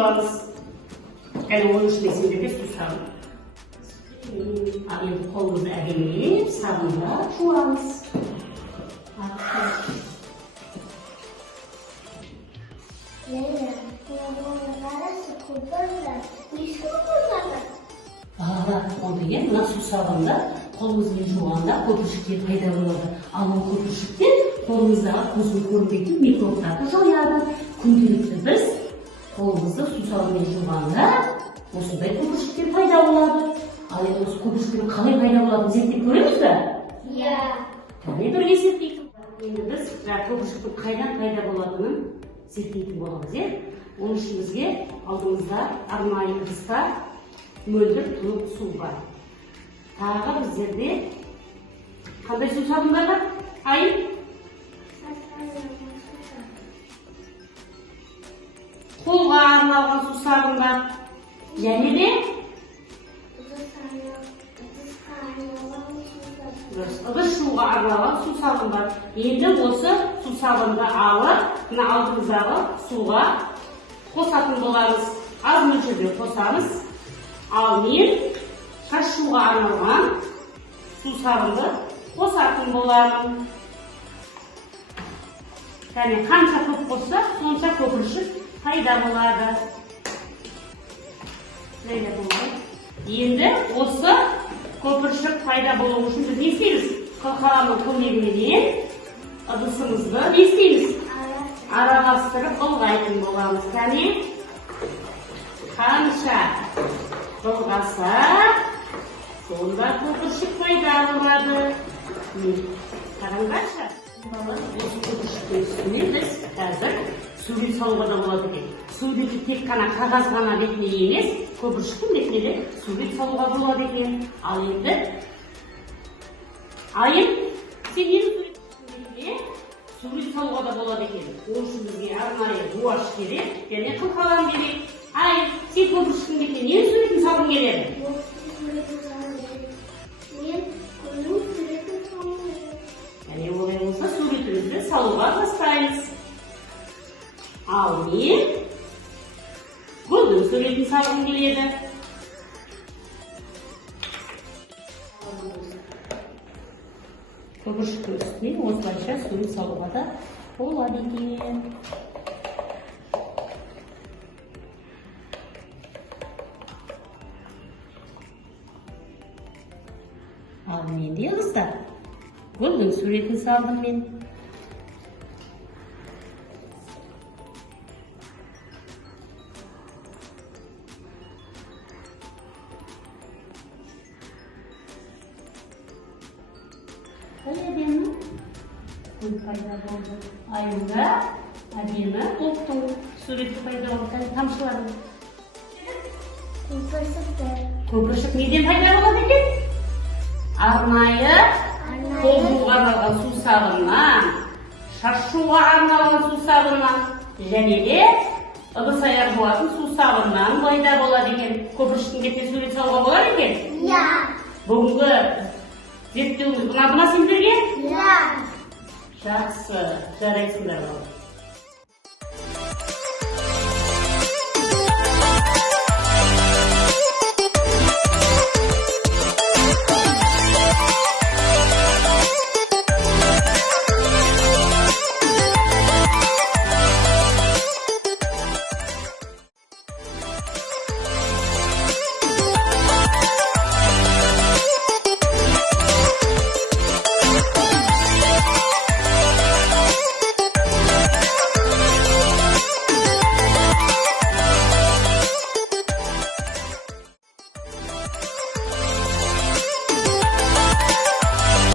жуамыз. Және оның ішінде сендерге су сабын. Ал енді қолымызды әдемілеп сабынға жуамыз. Онда мына су сабында қолымызбен жуғанда көпіршіктер пайда болады. Ал ол көпіршіктер қолымыздағы көзге көрінбейтін микробтарды жояды. Күнделікті біз қолымызды су сабынмен жуғанда осындай көпіршіктер пайда болады. Ал енді осы көпіршіктер қалай пайда болатынын зерттеп көреміз бе? Иә. Кәне бірге зерттейік. Енді біз көпіршіктің қайдан пайда болатынын зерттейтін боламыз. Оның үшін бізге алдымызда арнайы ыдыста мөлдір тұнық су бар. Тағы біздерде қандай су сабындар бар? Айым? Қолға арналған су сабын бар. Және де ыдыс жууға арналған су сабын бар. Енді осы су сабынды алып, мына алдымыздағы суға қосатын боламыз. Аз мөлшерде қосамыз. Ал мен шаш жууға арналған су сабынды қосатын боламын. Және қанша көп қоссақ, сонша көпіршік пайда болады. Енді осы көпіршік пайда болу үшін біз не істейміз? Қылқаламның көмегіменен ыдысымызды не істейміз? Араластырып былғайтын боламыз. Кәне қанша былғасақ, сонда көпіршік пайда болады. Қараңдаршы. Осы көпіршіктің үстіне біз қазір сурет салуға да болады екен. Суретті тек қана қағаз ғана бетіне емес, көпіршіктің бетіне де сурет салуға болады екен. Ал енді Айым, сен нені сурет салуға да болады екен. Ол үшін бізге арнайы гуаш керек, және қылқалам керек. Айым, сен көпіршіктің бетіне нені суретін салғың келеді? Және олай болса суретімізді салуға бастаймыз. Ал мен гүлдің суретін салғым келеді. Көпіршіктің үстіне осылайша сурет салуға да болады екен. Ал мен де қыздар гүлдің суретін салдым мен. Әдемі гүл пайда болды. Айында әдемі оқтың суреті пайда болды. Тамшыларын. Көпіршік неден пайда болады екен? Арнайы қол жууға арналған су сабыннан, шаш жууға арналған су сабыннан, және де ыдыс аяқ жуатын су сабыннан пайда болады екен. Көпіршіктің бетіне сурет салуға болады екен? Иә. Бүгінгі зерттеуіміз ұнады ма сендерге? Иә. Жақсы, жарайсыңдар.